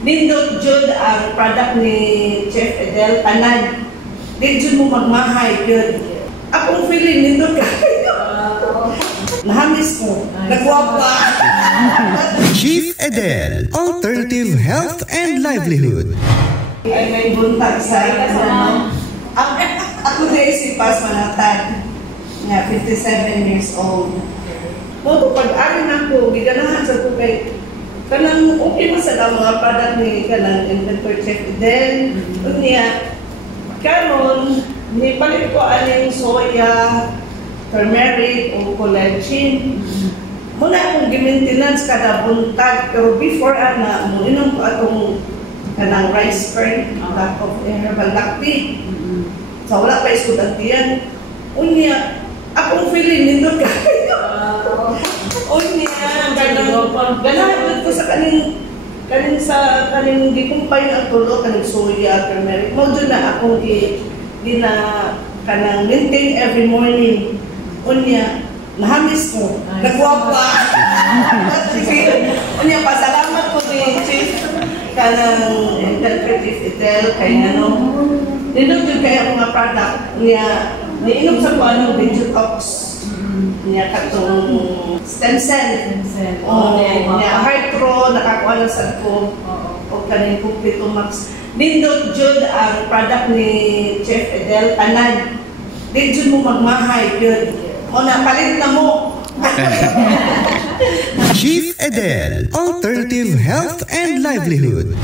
Nindot jud ang product ni Chef Edel tanan. Di jud mo magmahay jud. Akong feeling nindot ka. Nahamis ko. Nagwapa. Chef Edel, Alternative Health and Livelihood. Ay may buntag sa ako na si Pas Manatag nga 57 years old. Moto pag-arin ako, giganahan sa ko kay kanang okay masala mga product ni kanang Inventor Chef Edel. Unya karon ni palit ko aning soya, turmeric o collagen. Muna akong gi-maintenance kada buntag, pero before ana mo inom ko atong kanang rice curd, lack of herbal lactic. So wala pa istudantiyan. Unya akong feeling nindot ka. Unya ganahan ko sa kaning gikumpay na tulo kaning soya, turmeric. Mo dun na akong na kanang maintain every morning. Unya nahamis ko. Nagwapa. Unya pasalamat ko ni Chief kanang Chef Edel kay ano. Nindot jud kay ang mga product niya niinom sa ko anong detox niya katong stem cell. Niya Heartro nakakuha na sa ko o kaning Complete Max. Nindot jud ang product ni Chef Edel tanan. Di jud mo magmahay jud. O na palit na mo. Chef Edel, Alternative Health and Livelihood.